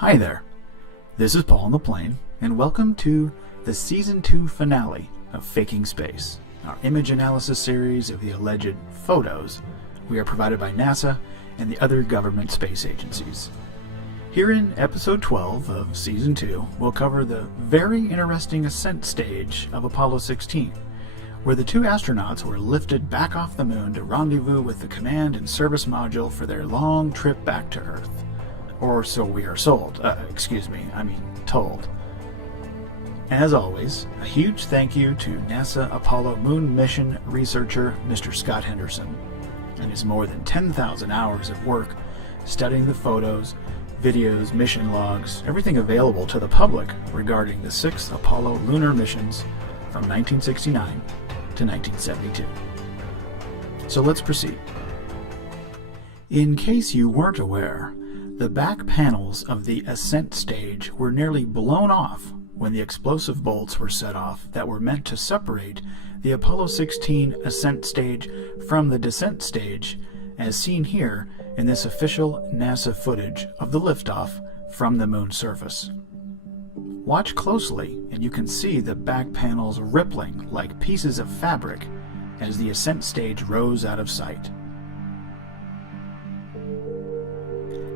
Hi there, this is Paul on the Plane, and welcome to the Season 2 finale of Faking Space, our image analysis series of the alleged photos we are provided by NASA and the other government space agencies. Here in Episode 12 of Season 2, we'll cover the very interesting ascent stage of Apollo 16, where the two astronauts were lifted back off the moon to rendezvous with the command and service module for their long trip back to Earth. Or so we are told. As always, a huge thank you to NASA Apollo Moon Mission researcher Mr. Scott Henderson and his more than 10,000 hours of work studying the photos, videos, mission logs, everything available to the public regarding the 6 Apollo lunar missions from 1969 to 1972. So let's proceed. In case you weren't aware, the back panels of the ascent stage were nearly blown off when the explosive bolts were set off that were meant to separate the Apollo 16 ascent stage from the descent stage, as seen here in this official NASA footage of the liftoff from the moon's surface. Watch closely and you can see the back panels rippling like pieces of fabric as the ascent stage rose out of sight.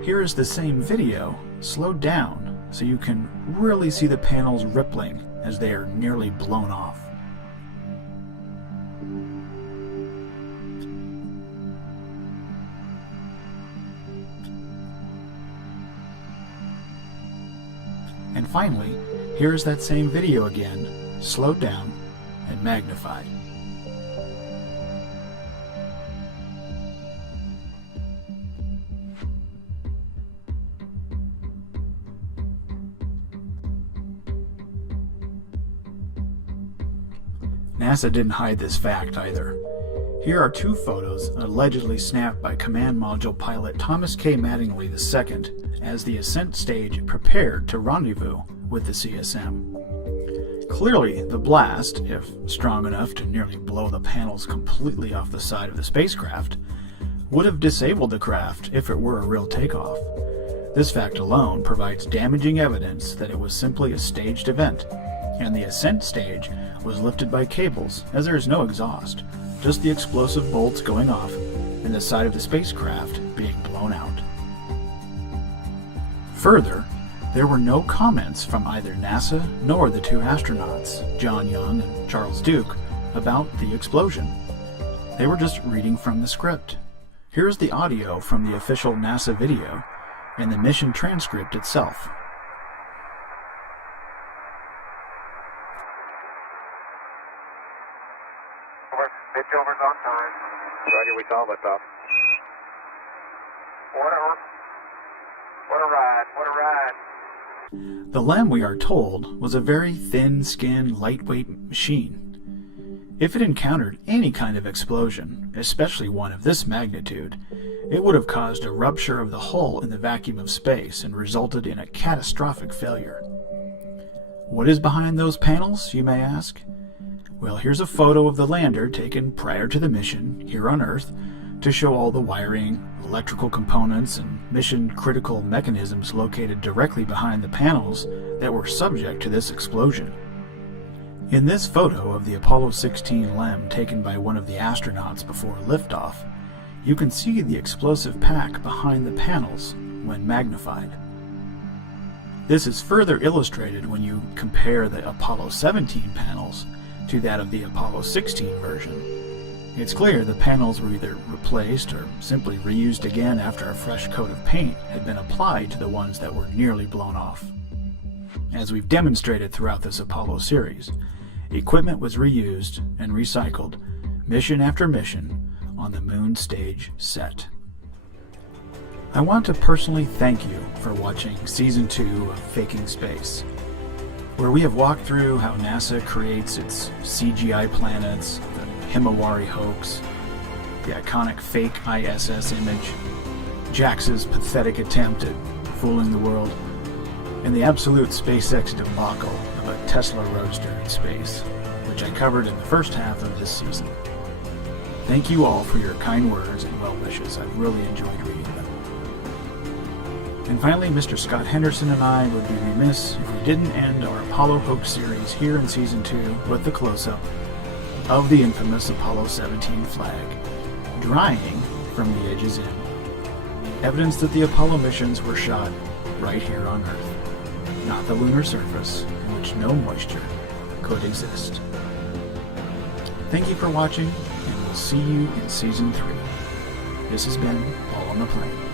Here is the same video, slowed down, so you can really see the panels rippling as they are nearly blown off. And finally, here is that same video again, slowed down and magnified. NASA didn't hide this fact either. Here are 2 photos allegedly snapped by Command Module pilot Thomas K. Mattingly II as the ascent stage prepared to rendezvous with the CSM. Clearly, the blast, if strong enough to nearly blow the panels completely off the side of the spacecraft, would have disabled the craft if it were a real takeoff. This fact alone provides damaging evidence that it was simply a staged event, and the ascent stage was lifted by cables, as there is no exhaust, just the explosive bolts going off and the side of the spacecraft being blown out. Further, there were no comments from either NASA nor the 2 astronauts, John Young and Charles Duke, about the explosion. They were just reading from the script. Here's the audio from the official NASA video and the mission transcript itself. Pitchovers on time. Roger, we call lift off. What a ride. The LEM, we are told, was a very thin-skinned, lightweight machine. If it encountered any kind of explosion, especially one of this magnitude, it would have caused a rupture of the hull in the vacuum of space and resulted in a catastrophic failure. What is behind those panels, you may ask? Well, here's a photo of the lander taken prior to the mission here on Earth to show all the wiring, electrical components, and mission-critical mechanisms located directly behind the panels that were subject to this explosion. In this photo of the Apollo 16 LEM taken by one of the astronauts before liftoff, you can see the explosive pack behind the panels when magnified. This is further illustrated when you compare the Apollo 17 panels to that of the Apollo 16 version. It's clear the panels were either replaced or simply reused again after a fresh coat of paint had been applied to the ones that were nearly blown off. As we've demonstrated throughout this Apollo series, equipment was reused and recycled mission after mission on the moon stage set. I want to personally thank you for watching Season 2 of Faking Space, where we have walked through how NASA creates its CGI planets, the Himawari hoax, the iconic fake ISS image, JAXA's pathetic attempt at fooling the world, and the absolute SpaceX debacle of a Tesla Roadster in space, which I covered in the first half of this season. Thank you all for your kind words and well wishes. I've really enjoyed reading them. And finally, Mr. Scott Henderson and I would be remiss if we didn't end our Apollo Hoax series here in Season 2 with the close-up of the infamous Apollo 17 flag, drying from the edges in. Evidence that the Apollo missions were shot right here on Earth, not the lunar surface in which no moisture could exist. Thank you for watching, and we'll see you in Season 3. This has been All on the Plane.